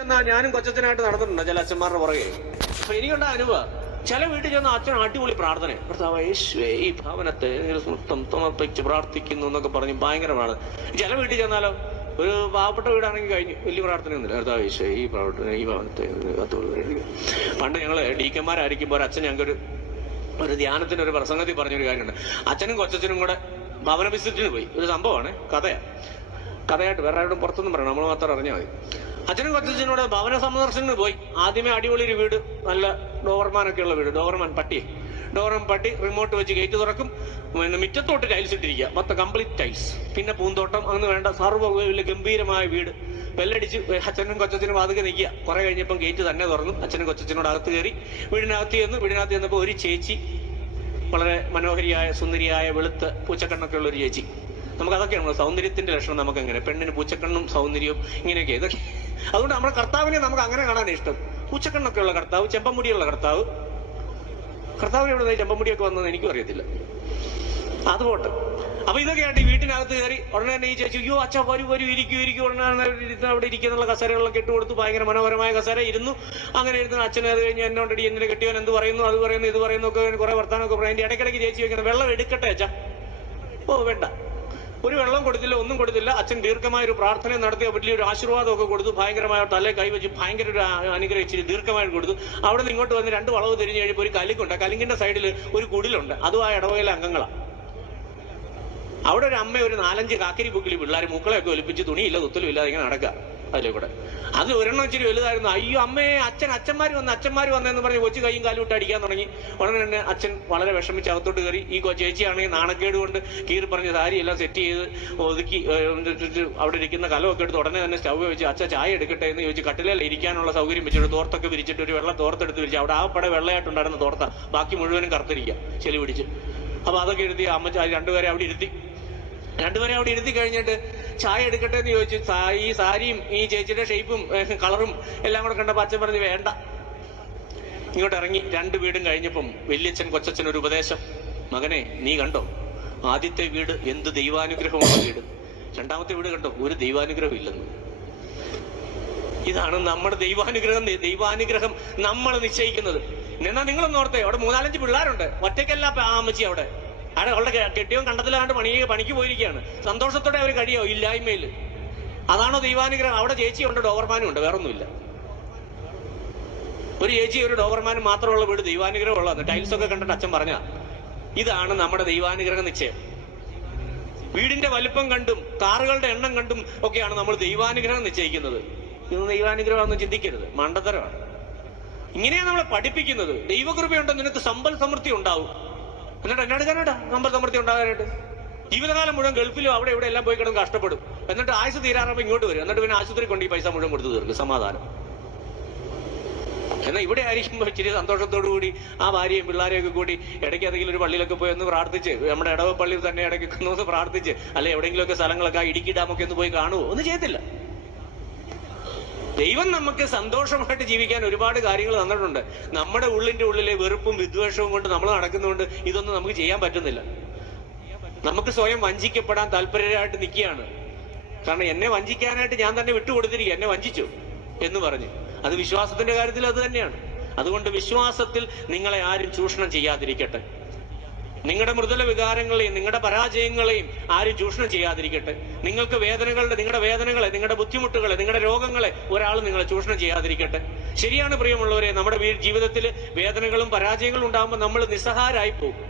എന്നാൽ ഞാനും കൊച്ചച്ഛനായിട്ട് നടന്നിട്ടുണ്ട് ചില അച്ഛന്മാരുടെ പുറകെ. അപ്പൊ എനിക്കുണ്ട അനുഭവം, ചില വീട്ടിൽ ചെന്ന അച്ഛൻ അടിപൊളി പ്രാർത്ഥന, കർത്താവേ യേശുവേ ഈ ഭവനത്തെ സമർപ്പിച്ച് പ്രാർത്ഥിക്കുന്നു എന്നൊക്കെ പറഞ്ഞ് ഭയങ്കര പ്രാർത്ഥന. ചില വീട്ടിൽ ചെന്നാലോ, ഒരു പാവപ്പെട്ട വീടാണെങ്കിൽ കഴിഞ്ഞു, വലിയ പ്രാർത്ഥനയൊന്നുമില്ല, കർത്താവേ യേശുവേ ഈ ഭവനത്തെ പണ്ട് ഞങ്ങള് ഡീക്കന്മാരായിരിക്കുമ്പോൾ ഒരു അച്ഛൻ ഞങ്ങൾക്കൊരു ഒരു ധ്യാനത്തിന് ഒരു പ്രസംഗത്തിൽ പറഞ്ഞൊരു കാര്യമുണ്ട്. അച്ഛനും കൊച്ചച്ഛനും കൂടെ ഭവന വിസിറ്റിന് പോയി. ഒരു സംഭവമാണ്, കഥയായിട്ട് വേറെ ആരോടും പുറത്തൊന്നും പറയണം, നമ്മൾ മാത്രം അറിഞ്ഞാൽ മതി. അച്ഛനും കൊച്ചച്ഛനോട് ഭവന സന്ദർശനത്തിന് പോയി. ആദ്യമേ അടിപൊളി ഒരു വീട്, നല്ല ഡോവർമാനൊക്കെ ഉള്ള വീട്, ഡോവർമാൻ പട്ടി റിമോട്ട് വെച്ച് ഗേറ്റ് തുറക്കും, മുറ്റത്തോട്ട് ടൈൽസ് ഇട്ടിരിക്കുക, 10 കംപ്ലീറ്റ് ടൈൽസ്, പിന്നെ പൂന്തോട്ടം, അങ്ങനെ വേണ്ട സർവ്വ വലിയ ഗംഭീരമായ വീട്. ബെല്ലടിച്ച് അച്ഛനും കൊച്ചച്ഛനും വാതിക്കെ നിൽക്കുക. കുറെ കഴിഞ്ഞപ്പം ഗേറ്റ് തന്നെ തുറന്നു. അച്ഛനും കൊച്ചച്ഛനോട് അകത്ത് കയറി വീടിനകത്ത് ചെന്നപ്പോൾ ഒരു ചേച്ചി, വളരെ മനോഹരിയായ സുന്ദരിയായ വെളുത്ത പൂച്ചക്കണ്ണൊക്കെ ഉള്ള ഒരു ചേച്ചി. നമുക്കതൊക്കെയാണ് സൗന്ദര്യത്തിന്റെ ലക്ഷണം. നമുക്കെങ്ങനെ പെണ്ണിന് പൂച്ചക്കണ്ണും സൗന്ദര്യവും ഇങ്ങനെയൊക്കെ, ഇതൊക്കെ. അതുകൊണ്ട് നമ്മുടെ കർത്താവിനെ നമുക്ക് അങ്ങനെ കാണാൻ ഇഷ്ടം. പൂച്ചക്കണ്ണൊക്കെ ഉള്ള കർത്താവ്, ചെമ്പമുടിയുള്ള കർത്താവിന് എവിടെ ചെമ്പമുടിയൊക്കെ വന്നതെന്ന് എനിക്കും അറിയത്തില്ല. അതുകൊണ്ട് അപ്പൊ ഇതൊക്കെയായിട്ട് ഈ വീട്ടിനകത്ത് കയറി ഉടനെ തന്നെ ഈ ചേച്ചി, അയ്യോ അച്ഛാ വരൂ ഇരിക്കും ഉടനെ അവിടെ ഇരിക്കുന്നുള്ള കസേരകളൊക്കെ ഇട്ട് കൊടുത്തു. ഭയങ്കര മനോഹരമായ കസേര ഇരുന്നു. അങ്ങനെ ഇരുന്ന് അച്ഛൻ അത് കഴിഞ്ഞ് എന്നോണ്ടടി എന്നിട്ട് കെട്ടിയവൻ എന്ത് പറയുന്നു, അത് പറയുന്നു, ഇത് പറയുന്നു ഒക്കെ കുറെ വർത്താനമൊക്കെ പറയും. അതിന്റെ ഇടയ്ക്കിടയ്ക്ക് ചേച്ചി വെക്കുന്നത്, വെള്ളം എടുക്കട്ടെ അച്ഛാ? ഓ വേണ്ട. ഒരു വെള്ളം കൊടുത്തില്ല, ഒന്നും കൊടുത്തില്ല. അച്ഛൻ ദീർഘമായ ഒരു പ്രാർത്ഥന നടത്തി, വലിയൊരു ആശീർവാദമൊക്കെ കൊടുത്തു. ഭയങ്കരമായ തലേ കൈവച്ച് ഭയങ്കര ഒരു അനുഗ്രഹിച്ച് ദീർഘമായിട്ട് കൊടുത്തു. അവിടെ നിന്ന് ഇങ്ങോട്ട് വന്ന് 2 വളവ് തിരിഞ്ഞ് കഴിയുമ്പോൾ ഒരു കലിങ്കുണ്ട്. ആ കലിങ്കിന്റെ സൈഡിൽ ഒരു കുടിലുണ്ട്. അതും ആ ഇടവകയിലെ അംഗങ്ങളാണ്. അവിടെ ഒരു അമ്മ ഒരു 4-5 കാക്കരി ബുക്കിൽ പിള്ളേർ മൂക്കളെയൊക്കെ ഒലിപ്പിച്ച് തുണിയില്ല തുത്തലും ഇല്ലാതെ ഇങ്ങനെ നടക്കുക അതിലെ കൂടെ. അത് ഒരെണ്ണം ഇച്ചിരി വലുതായിരുന്നു. അയ്യോ അമ്മേ, അച്ഛന്മാർ വന്നെന്ന് പറഞ്ഞ് കൊച്ചു കൈയും കാലും ഇട്ട് അടിക്കാൻ തുടങ്ങി. ഉടനെ തന്നെ അച്ഛൻ വളരെ വിഷമിച്ച് അകത്തോട്ട് കയറി. ഈ ചേച്ചിയാണെങ്കിൽ നാണക്കേട് കൊണ്ട് കീറി പറഞ്ഞ് സാരി എല്ലാം സെറ്റ് ചെയ്ത് ഒതുക്കി അവിടെ ഇരിക്കുന്ന കലമൊക്കെ എടുത്ത് ഉടനെ തന്നെ സ്റ്റൗ വെച്ച്, അച്ഛൻ ചായ എടുക്കട്ടെ എന്ന് ചോദിച്ച് കട്ടിലേൽ ഇരിക്കാനുള്ള സൗകര്യം വെച്ചിട്ട് തോർത്തൊക്കെ വിരിച്ചിട്ട് ഒരു വെള്ള തോർത്തെടുത്ത് വിരിച്ച്, അവിടെ ആ പടം വെള്ളയായിട്ടുണ്ടായിരുന്ന തോർത്ത, ബാക്കി മുഴുവനും കറുത്തിരിക്കുക ചെലി പിടിച്ച്. അപ്പൊ അതൊക്കെ ഇരുത്തി അമ്മ രണ്ടുപേരെ അവിടെ ഇരുത്തി കഴിഞ്ഞിട്ട് ചായ എടുക്കട്ടെ എന്ന് ചോദിച്ചു. ഈ സാരിയും ഈ ചേച്ചിയുടെ ഷേപ്പും കളറും എല്ലാം കൂടെ കണ്ടപ്പോൾ അച്ഛൻ പറഞ്ഞ് വേണ്ട. ഇങ്ങോട്ട് ഇറങ്ങി 2 വീടും കഴിഞ്ഞപ്പം വല്യച്ഛൻ കൊച്ചച്ഛൻ ഒരു ഉപദേശം, മകനെ നീ കണ്ടോ ആദ്യത്തെ വീട് എന്ത് ദൈവാനുഗ്രഹമുള്ള വീട്, 2ാമത്തെ വീട് കണ്ടോ ഒരു ദൈവാനുഗ്രഹം ഇല്ലെന്ന്. ഇതാണ് നമ്മുടെ ദൈവാനുഗ്രഹം നമ്മൾ നിശ്ചയിക്കുന്നത്. എന്നാൽ നിങ്ങളൊന്ന് ഓർത്തേ, അവിടെ 3-4-5 പിള്ളേരുണ്ട്, ഒറ്റയ്ക്കല്ല അമ്മച്ചി അവിടെ അവളുടെ കെട്ടിയവൻ കണ്ടത്തിലാണ്ട് പണിക്ക് പോയിരിക്കുകയാണ്. സന്തോഷത്തോടെ അവർ കഴിയോ ഇല്ലായ്മയിൽ. അതാണോ ദൈവാനുഗ്രഹം? അവിടെ ചേച്ചിയുണ്ട്, ഡോവർമാനും ഉണ്ട്, വേറൊന്നുമില്ല. ഒരു ചേച്ചി ഒരു ഡോവർമാനും മാത്രമുള്ള വീട് ദൈവാനുഗ്രഹം ഉള്ളത്. ടൈൽസ് ഒക്കെ കണ്ടിട്ട് അച്ഛൻ പറഞ്ഞ ഇതാണ് നമ്മുടെ ദൈവാനുഗ്രഹ നിശ്ചയം. വീടിന്റെ വലുപ്പം കണ്ടും കാറുകളുടെ എണ്ണം കണ്ടും ഒക്കെയാണ് നമ്മൾ ദൈവാനുഗ്രഹം നിശ്ചയിക്കുന്നത്. ഇത് ദൈവാനുഗ്രഹം ചിന്തിക്കരുത്, മണ്ടത്തരമാണ്. ഇങ്ങനെയാണ് നമ്മളെ പഠിപ്പിക്കുന്നത്. ദൈവകൃപയുണ്ടോ നിനക്ക് സമ്പൽ സമൃദ്ധി ഉണ്ടാവും. എന്നിട്ട് എന്നാ സമ്പൽ സമൃദ്ധി ഉണ്ടാകാനായിട്ട്? ജീവിതകാലം മുഴുവൻ ഗൾഫിലും അവിടെ ഇവിടെ എല്ലാം പോയി കിടന്ന് കഷ്ടപ്പെടും. എന്നിട്ട് ആയുസ് തീരാറാകുമ്പോൾ ഇങ്ങോട്ട് വരും. എന്നിട്ട് പിന്നെ ആശുപത്രി കൊണ്ട് ഈ പൈസ മുഴുവൻ കൊടുത്തു തീർക്കും, സമാധാനം. എന്നാൽ ഇവിടെ ആയിരിക്കുമ്പോൾ ഇച്ചിരി സന്തോഷത്തോടു കൂടി ആ ഭാര്യയും പിള്ളേരെയൊക്കെ കൂടി ഇടയ്ക്ക് ഏതെങ്കിലും ഒരു പള്ളിയിലൊക്കെ പോയി ഒന്ന് പ്രാർത്ഥിച്ച്, നമ്മുടെ ഇടവ പള്ളിയിൽ തന്നെ ഇടയ്ക്ക് ഒന്ന് പ്രാർത്ഥിച്ച്, അല്ലെ എവിടെയെങ്കിലുമൊക്കെ സ്ഥലങ്ങളൊക്കെ ഇടുക്കി ഡാമൊക്കെ ഒന്ന് പോയി കാണുമോ? ഒന്നും ചെയ്യത്തില്ല. ദൈവം നമുക്ക് സന്തോഷമായിട്ട് ജീവിക്കാൻ ഒരുപാട് കാര്യങ്ങൾ തന്നിട്ടുണ്ട്. നമ്മുടെ ഉള്ളിലെ വെറുപ്പും വിദ്വേഷവും കൊണ്ട് നമ്മൾ നടക്കുന്നതുകൊണ്ട് ഇതൊന്നും നമുക്ക് ചെയ്യാൻ പറ്റുന്നില്ല. നമുക്ക് സ്വയം വഞ്ചിക്കപ്പെടാൻ താല്പര്യമായിട്ട് നിൽക്കുകയാണ്. കാരണം എന്നെ വഞ്ചിക്കാനായിട്ട് ഞാൻ തന്നെ വിട്ടുകൊടുത്തിരിക്കുക, എന്നെ വഞ്ചിച്ചു എന്ന് പറഞ്ഞ്. അത് വിശ്വാസത്തിന്റെ കാര്യത്തിൽ അത് തന്നെയാണ്. അതുകൊണ്ട് വിശ്വാസത്തിൽ നിങ്ങളെ ആരും ചൂഷണം ചെയ്യാതിരിക്കട്ടെ. നിങ്ങളുടെ മൃദുല വികാരങ്ങളെയും നിങ്ങളുടെ പരാജയങ്ങളെയും ആരും ചൂഷണം ചെയ്യാതിരിക്കട്ടെ. നിങ്ങളുടെ വേദനകളെ, നിങ്ങളുടെ ബുദ്ധിമുട്ടുകളെ, നിങ്ങളുടെ രോഗങ്ങളെ ഒരാൾ നിങ്ങളെ ചൂഷണം ചെയ്യാതിരിക്കട്ടെ. ശരിയാണ് പ്രിയമുള്ളവരെ, നമ്മുടെ ജീവിതത്തിൽ വേദനകളും പരാജയങ്ങളും ഉണ്ടാകുമ്പോൾ നമ്മൾ നിസ്സഹാരായി പോകും.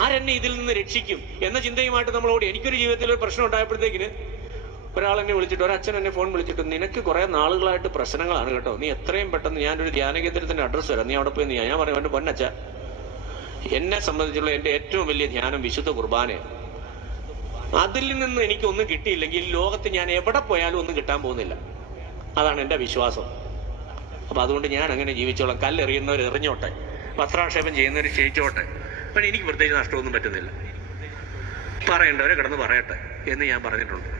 ആരെന്നെ ഇതിൽ നിന്ന് രക്ഷിക്കും എന്ന ചിന്തയുമായിട്ട് നമ്മൾ ഓടി. എനിക്കൊരു ജീവിതത്തിൽ ഒരു പ്രശ്നം ഉണ്ടായപ്പോഴത്തേക്കിന് ഒരാളെന്നെ വിളിച്ചിട്ട്, ഒരച്ഛൻ എന്നെ ഫോൺ വിളിച്ചിട്ട്, നിനക്ക് കുറെ നാളുകളായിട്ട് പ്രശ്നങ്ങളാണ് കേട്ടോ, നീ എത്രയും പെട്ടെന്ന് ഞാനൊരു ധ്യാന കേന്ദ്രത്തിന്റെ അഡ്രസ്സ് തരാം, നീ അവിടെ പോയി ഞാൻ പറയും, എൻ്റെ പൊന്നച്ഛ, എന്നെ സംബന്ധിച്ചുള്ള എൻ്റെ ഏറ്റവും വലിയ ധ്യാനം വിശുദ്ധ കുർബാനയാണ്. അതിൽ നിന്ന് എനിക്കൊന്നും കിട്ടിയില്ലെങ്കിൽ ലോകത്ത് ഞാൻ എവിടെ പോയാലും ഒന്നും കിട്ടാൻ പോകുന്നില്ല. അതാണ് എൻ്റെ വിശ്വാസം. അപ്പൊ അതുകൊണ്ട് ഞാൻ അങ്ങനെ ജീവിച്ചോളാം. കല്ലെറിയുന്നവർ എറിഞ്ഞോട്ടെ, വസ്ത്രാക്ഷേപം ചെയ്യുന്നവർ ക്ഷയിച്ചോട്ടെ, പക്ഷെ എനിക്ക് പ്രത്യേകിച്ച് നഷ്ടമൊന്നും പറ്റുന്നില്ല. പറയേണ്ടവരെ കിടന്ന് പറയട്ടെ എന്ന് ഞാൻ പറഞ്ഞിട്ടുണ്ട്.